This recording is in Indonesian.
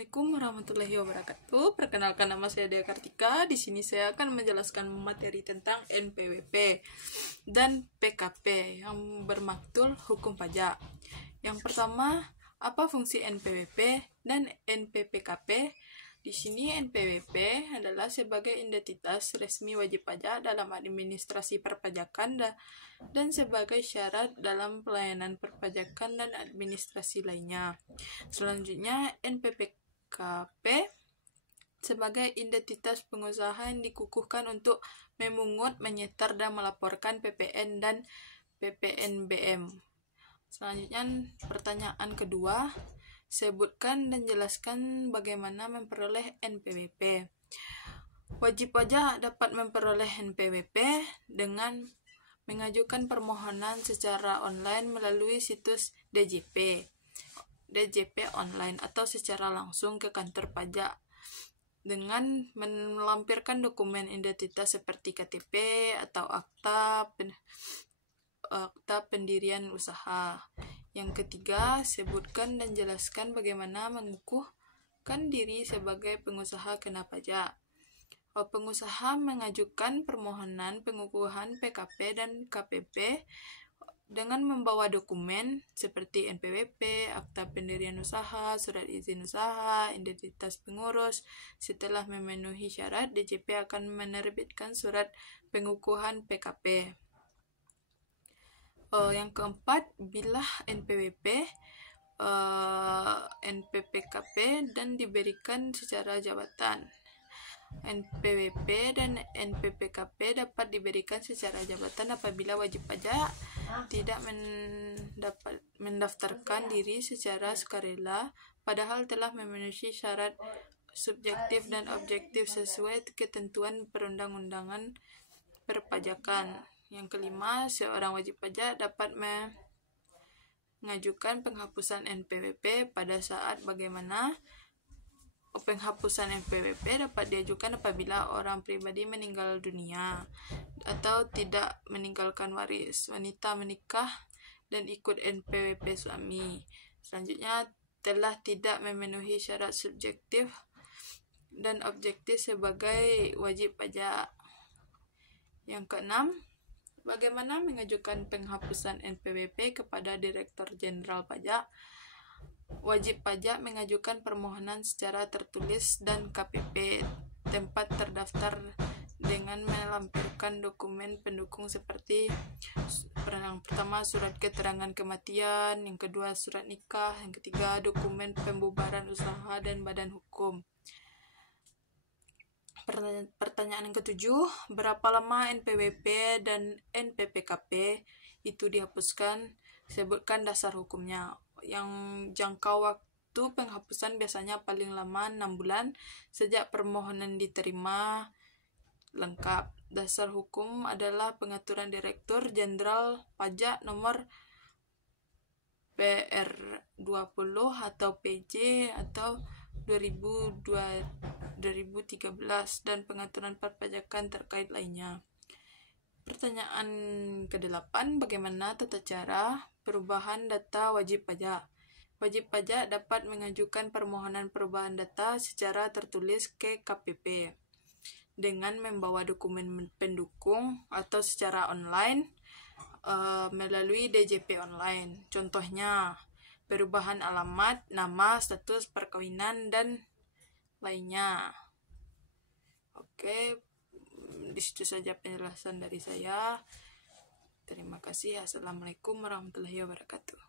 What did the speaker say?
Assalamualaikum warahmatullahi wabarakatuh. Perkenalkan, nama saya Dea Kartika. Di sini saya akan menjelaskan materi tentang NPWP dan PKP yang bermaktul hukum pajak. Yang pertama, apa fungsi NPWP dan NPPKP? Di sini NPWP adalah sebagai identitas resmi wajib pajak dalam administrasi perpajakan dan sebagai syarat dalam pelayanan perpajakan dan administrasi lainnya. Selanjutnya, NPPKP sebagai identitas pengusaha yang dikukuhkan untuk memungut, menyetor, dan melaporkan PPN dan PPNBM. Selanjutnya, pertanyaan kedua, sebutkan dan jelaskan bagaimana memperoleh NPWP. Wajib pajak dapat memperoleh NPWP dengan mengajukan permohonan secara online melalui situs DJP online atau secara langsung ke kantor pajak dengan melampirkan dokumen identitas seperti KTP atau akta pendirian usaha. Yang ketiga, sebutkan dan jelaskan bagaimana mengukuhkan diri sebagai pengusaha kena pajak. Pengusaha mengajukan permohonan pengukuhan PKP dan KPP dengan membawa dokumen seperti NPWP, akta pendirian usaha, surat izin usaha, identitas pengurus. Setelah memenuhi syarat, DJP akan menerbitkan surat pengukuhan PKP. Yang keempat, bila NPWP, NPPKP dan diberikan secara jabatan. NPWP dan NPPKP dapat diberikan secara jabatan apabila wajib pajak tidak mendaftarkan diri secara sukarela, padahal telah memenuhi syarat subjektif dan objektif sesuai ketentuan perundang-undangan perpajakan. Yang kelima, seorang wajib pajak dapat mengajukan penghapusan NPWP pada saat bagaimana penghapusan NPWP dapat diajukan apabila orang pribadi meninggal dunia atau tidak meninggalkan waris, wanita menikah dan ikut NPWP suami. Selanjutnya, telah tidak memenuhi syarat subjektif dan objektif sebagai wajib pajak. Yang keenam, bagaimana mengajukan penghapusan NPWP kepada Direktur Jenderal Pajak? Wajib pajak mengajukan permohonan secara tertulis dan KPP tempat terdaftar dengan melampirkan dokumen pendukung seperti yang pertama surat keterangan kematian, yang kedua surat nikah, yang ketiga dokumen pembubaran usaha dan badan hukum. Pertanyaan yang ketujuh, berapa lama NPWP dan NPPKP itu dihapuskan? Sebutkan dasar hukumnya. Yang jangka waktu penghapusan biasanya paling lama 6 bulan sejak permohonan diterima lengkap. Dasar hukum adalah Pengaturan Direktur Jenderal Pajak nomor PR20 atau PJ atau 2013 dan pengaturan perpajakan terkait lainnya. Pertanyaan ke-8, bagaimana tata cara perubahan data wajib pajak? Wajib pajak dapat mengajukan permohonan perubahan data secara tertulis ke KPP dengan membawa dokumen pendukung atau secara online melalui DJP online. Contohnya, perubahan alamat, nama, status perkawinan, dan lainnya. Oke, di situ saja penjelasan dari saya. Terima kasih. Assalamualaikum warahmatullahi wabarakatuh.